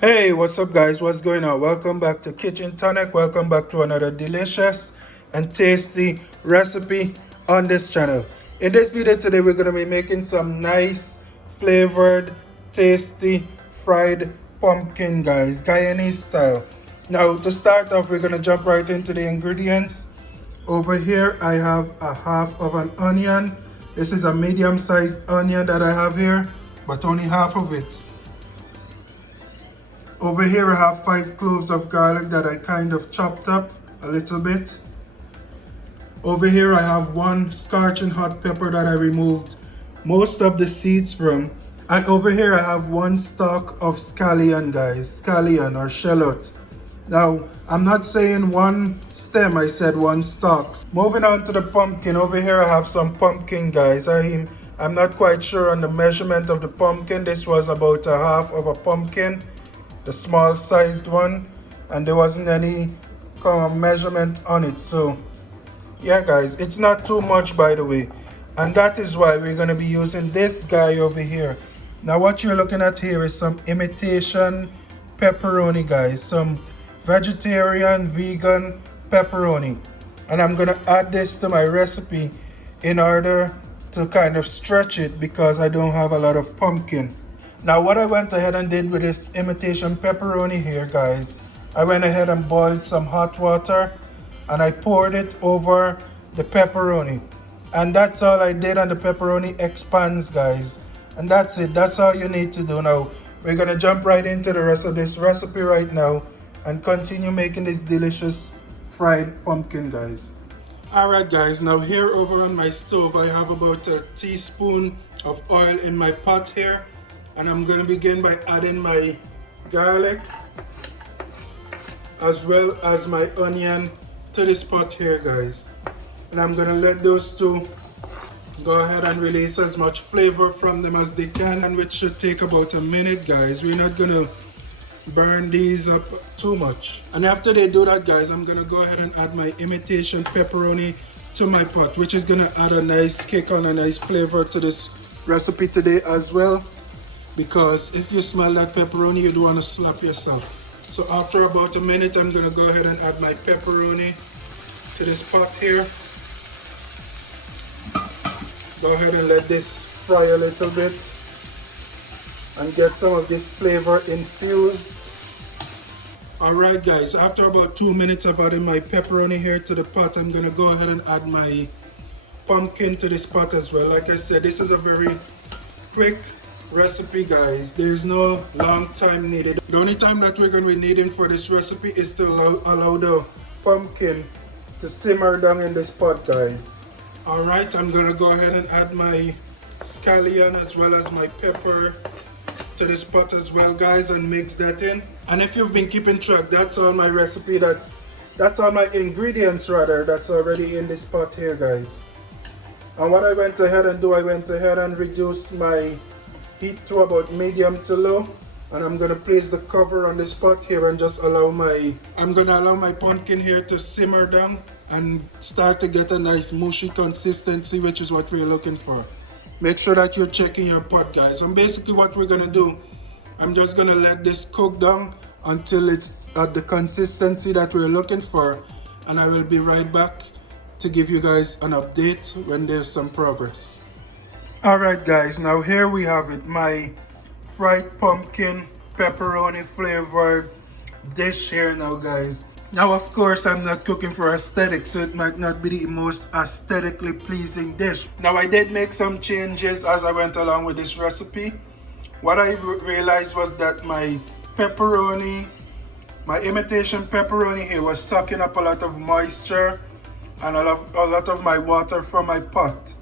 Hey, what's up guys? What's going on? Welcome back to Kchin Tonic. Welcome back to another delicious and tasty recipe on this channel. In this video today, we're going to be making some nice flavored, tasty fried pumpkin, guys, Guyanese style. Now to start off, we're going to jump right into the ingredients. Over here, I have a half of an onion. This is a medium-sized onion that I have here, but only half of it. Over here I have 5 cloves of garlic that I kind of chopped up a little bit. Over here I have 1 scorching hot pepper that I removed most of the seeds from. And over here I have 1 stalk of scallion, guys, scallion or shallot. Now I'm not saying 1 stem, I said 1 stalk. Moving on to the pumpkin, over here I have some pumpkin, guys. I'm not quite sure on the measurement of the pumpkin. This was about a half of a pumpkin, the small sized one, and there wasn't any measurement on it. So yeah guys, it's not too much, by the way, and that is why we're going to be using this guy over here. Now what you're looking at here is some imitation pepperoni, guys, some vegetarian vegan pepperoni, and I'm going to add this to my recipe in order to kind of stretch it because I don't have a lot of pumpkin. Now what I went ahead and did with this imitation pepperoni here, guys, I went ahead and boiled some hot water and I poured it over the pepperoni. And that's all I did, and the pepperoni expands, guys. And that's it. That's all you need to do. Now we're going to jump right into the rest of this recipe right now and continue making this delicious fried pumpkin, guys. Alright guys, now here over on my stove I have about a teaspoon of oil in my pot here. And I'm going to begin by adding my garlic as well as my onion to this pot here, guys. And I'm going to let those two go ahead and release as much flavor from them as they can, and which should take about a minute, guys. We're not going to burn these up too much. And after they do that, guys, I'm going to go ahead and add my imitation pepperoni to my pot, which is going to add a nice kick on, a nice flavor to this recipe today as well. Because if you smell that pepperoni, you'd want to slap yourself. So after about a minute, I'm going to go ahead and add my pepperoni to this pot here. Go ahead and let this fry a little bit and get some of this flavor infused. Alright guys, after about 2 minutes of adding my pepperoni here to the pot, I'm going to go ahead and add my pumpkin to this pot as well. Like I said, this is a very quick recipe, guys. There's no long time needed. The only time that we're going to be needing for this recipe is to allow the pumpkin to simmer down in this pot, guys. Alright, I'm going to go ahead and add my scallion as well as my pepper to this pot as well, guys, and mix that in. And if you've been keeping track, that's all my recipe, that's all my ingredients rather, that's already in this pot here, guys. And what I went ahead and do, I went ahead and reduced my heat to about medium to low, and I'm gonna place the cover on this pot here and just allow my pumpkin here to simmer down and start to get a nice mushy consistency, which is what we're looking for. Make sure that you're checking your pot, guys. And basically what we're gonna do, I'm just gonna let this cook down until it's at the consistency that we're looking for, and I will be right back to give you guys an update when there's some progress. Alright guys, now here we have it, my fried pumpkin pepperoni flavored dish here now, guys. Now of course I'm not cooking for aesthetics, so it might not be the most aesthetically pleasing dish. Now I did make some changes as I went along with this recipe. What I realized was that my pepperoni, my imitation pepperoni here was sucking up a lot of moisture and a lot of my water from my pot.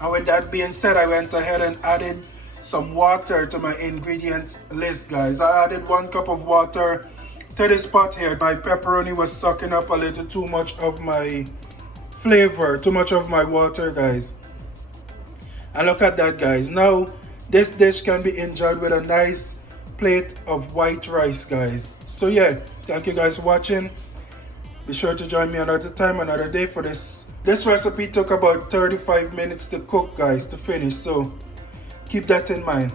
And with that being said, I went ahead and added some water to my ingredients list, guys. I added 1 cup of water to this pot here. My pepperoni was sucking up a little too much of my flavor, too much of my water, guys. And look at that, guys. Now this dish can be enjoyed with a nice plate of white rice, guys. So yeah, thank you guys for watching. Be sure to join me another time, another day for this. This recipe took about 35 minutes to cook, guys, to finish, so keep that in mind.